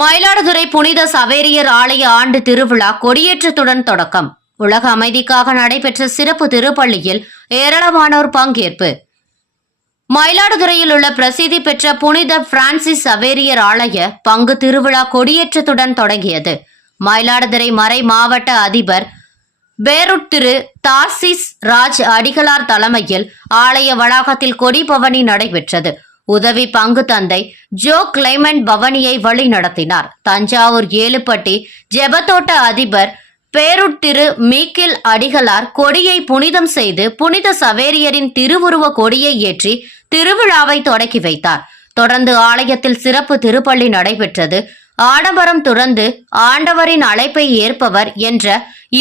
மயிலாடுதுறை புனித சவேரியர் ஆலய ஆண்டு திருவிழா கொடியேற்றத்துடன் தொடக்கம். உலக அமைதிக்காக நடைபெற்ற சிறப்பு திருப்பள்ளியில் ஏராளமானோர் பங்கேற்பு. மயிலாடுதுறையில் உள்ள பிரசித்தி பெற்ற புனித பிரான்சிஸ் சவேரியர் ஆலய பங்கு திருவிழா கொடியேற்றத்துடன் தொடங்கியது. மயிலாடுதுறை மறை மாவட்ட அதிபர் பேருட் திரு தார்சிஸ் ராஜ் அடிகளார் தலைமையில் ஆலய வளாகத்தில் கொடி பவனி நடைபெற்றது. உதவி பங்கு தந்தை ஜோ கிளைமன் பவனியை வழி நடத்தினார். தஞ்சாவூர் ஏழுப்பட்டி ஜெபத்தோட்ட அதிபர் பேருட்திரு மீக்கில் அடிகளார் கொடியை புனிதம் செய்து புனித சவேரியரின் திருவுருவ கொடியை ஏற்றி திருவிழாவை தொடக்கி வைத்தார். தொடர்ந்து ஆலயத்தில் சிறப்பு திருப்பள்ளி நடைபெற்றது. ஆடம்பரம் துறந்து ஆண்டவரின் அழைப்பை ஏற்பவர் என்ற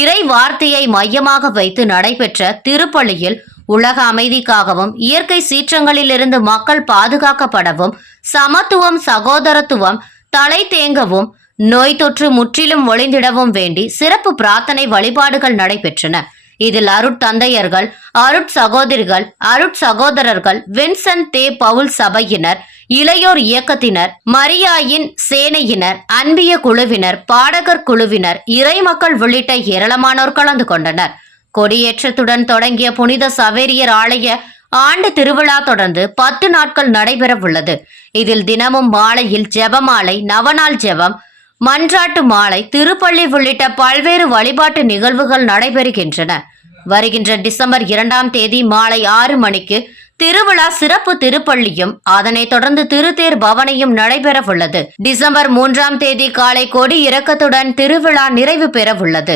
இறை வார்த்தையை மையமாக வைத்து நடைபெற்ற திருப்பள்ளியில் உலக அமைதிக்காகவும் இயற்கை சீற்றங்களிலிருந்து மக்கள் பாதுகாக்கப்படவும் சமத்துவம் சகோதரத்துவம் தலை தேங்கவும் நோய் தொற்று முற்றிலும் ஒளிந்திடவும் வேண்டி சிறப்பு பிரார்த்தனை வழிபாடுகள் நடைபெற்றன. இதில் அருட்தந்தையர்கள் அருட் சகோதரிகள் அருட் சகோதரர்கள் வின்சென்ட் தே பவுல் சபையினர் இளையோர் இயக்கத்தினர் மரியாயின் சேனையினர் அன்பிய குழுவினர் பாடகர் குழுவினர் இறைமக்கள் உள்ளிட்ட ஏராளமானோர் கலந்து கொண்டனர். கொடியேற்றத்துடன் தொடங்கிய புனித சவேரியர் ஆலய ஆண்டு திருவிழா தொடர்ந்து பத்து நாட்கள் நடைபெற உள்ளது இதில் தினமும் மாலையில் ஜெபமாலை நவநாள் ஜெபம் மன்றாட்டு மாலை திருப்பள்ளி உள்ளிட்ட பல்வேறு வழிபாட்டு நிகழ்வுகள் நடைபெறுகின்றன. வருகின்ற டிசம்பர் இரண்டாம் தேதி மாலை ஆறு மணிக்கு திருவிழா சிறப்பு திருப்பள்ளியும் அதனைத் தொடர்ந்து திருத்தேர் பவனையும் நடைபெற உள்ளது டிசம்பர் மூன்றாம் தேதி காலை கொடி இறக்கத்துடன் திருவிழா நிறைவு பெற உள்ளது